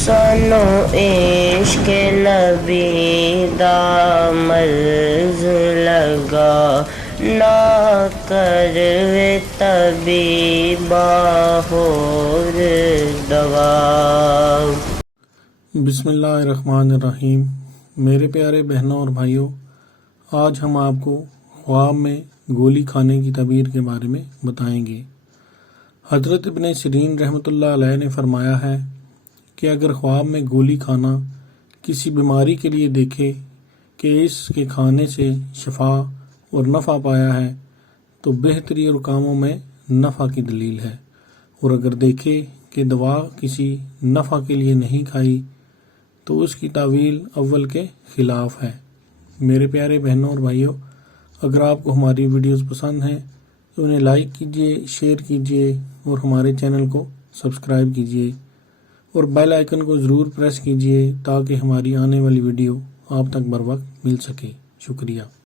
سانو عشق نبی دا مرض لگا، نہ کروے طبیبا ہور دوا۔ بسم اللہ الرحمن الرحیم۔ میرے پیارے بہنوں اور بھائیوں، آج ہم آپ کو خواب میں گولی کھانے کی تعبیر کے بارے میں بتائیں گے۔ حضرت ابن سیرین رحمۃ اللہ علیہ نے فرمایا ہے کہ اگر خواب میں گولی کھانا کسی بیماری کے لیے دیکھے کہ اس کے کھانے سے شفا اور نفع پایا ہے تو بہتری اور کاموں میں نفع کی دلیل ہے، اور اگر دیکھے کہ دوا کسی نفع کے لیے نہیں کھائی تو اس کی تعویل اول کے خلاف ہے۔ میرے پیارے بہنوں اور بھائیوں، اگر آپ کو ہماری ویڈیوز پسند ہیں تو انہیں لائک کیجئے، شیئر کیجئے اور ہمارے چینل کو سبسکرائب کیجئے اور بیل آئیکن کو ضرور پریس کیجئے تاکہ ہماری آنے والی ویڈیو آپ تک بر وقت مل سکے۔ شکریہ۔